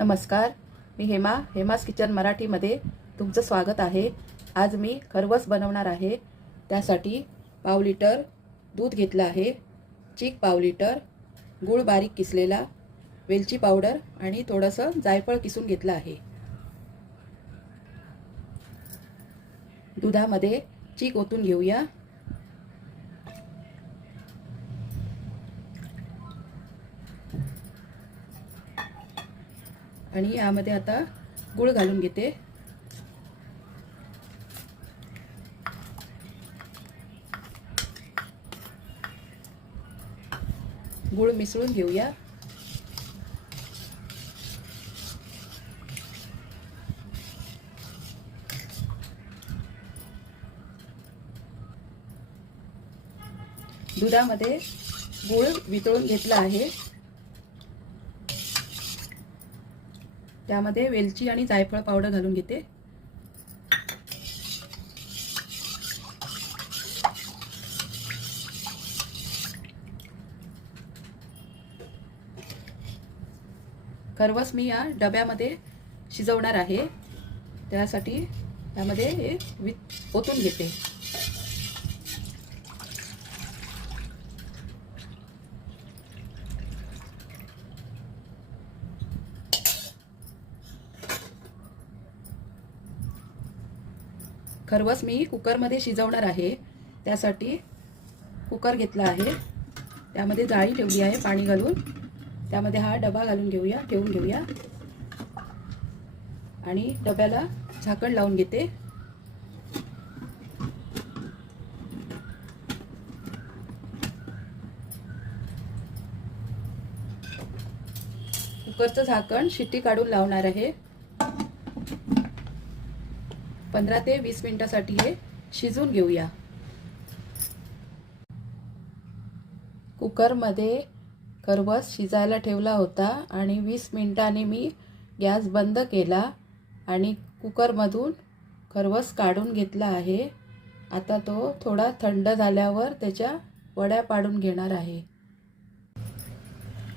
नमस्कार, मी हेमास किचन मराठीमध्ये तुमचं स्वागत आहे। आज मी खरवस बनवणार आहे। त्यासाठी पाव लिटर दूध घेतलं आहे, चीक पाव लिटर, गूळ बारीक किसलेला, वेलची पावडर आणि थोडंसं जायफळ किसून घेतलं आहे। दुधामध्ये चीक ओतून घेऊया। आणि यामध्ये आता गूळ घालून घेते। गूळ मिसळून घेऊया। दुधामध्ये गूळ वितळून घेतला आहे। त्यामध्ये वेलची आणि जायफळ पावडर घालून घेते। खरवस मी या डब्यामध्ये शिजवणार आहे। त्यासाठी त्यामध्ये हे ओतून घेते। खरवस मी कुकरमध्ये शिजवणार आहे। त्यासाठी कुकर घेतला आहे, त्यामध्ये जाळी ठेवली आहे पाणी घालून। त्यामध्ये हा डबा घालून ठेवून घेऊया आणि डब्याला झाकण लावून घेते। कुकरचं झाकण शिट्टी काढून लावणार आहे। 15 ते 20 मिनिटांसाठी हे शिजवून घेऊया। कुकरमध्ये खरवस शिजायला ठेवला होता आणि 20 मिनिटांनी मी गॅस बंद केला आणि कुकरमधून खरवस काढून घेतला आहे। आता तो थोडा थंड झाल्यावर त्याच्या वड्या पाडून घेणार आहे।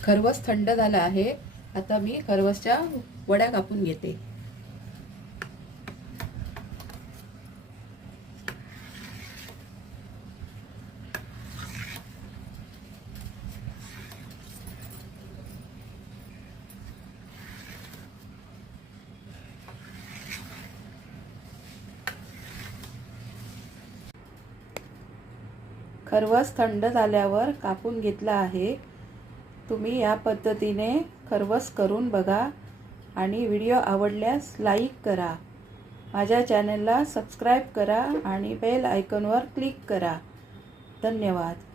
खरवस थंड झाला आहे। आता मी खरवसच्या वड्या कापून घेते। खरवस थंड झाल्यावर कापून घेतला आहे। तुम्ही या पद्धतीने खरवस करून बघा आणि व्हिडिओ आवडल्यास लाईक करा। माझ्या चॅनलला सबस्क्राइब करा आणि बेल आयकॉनवर क्लिक करा। धन्यवाद।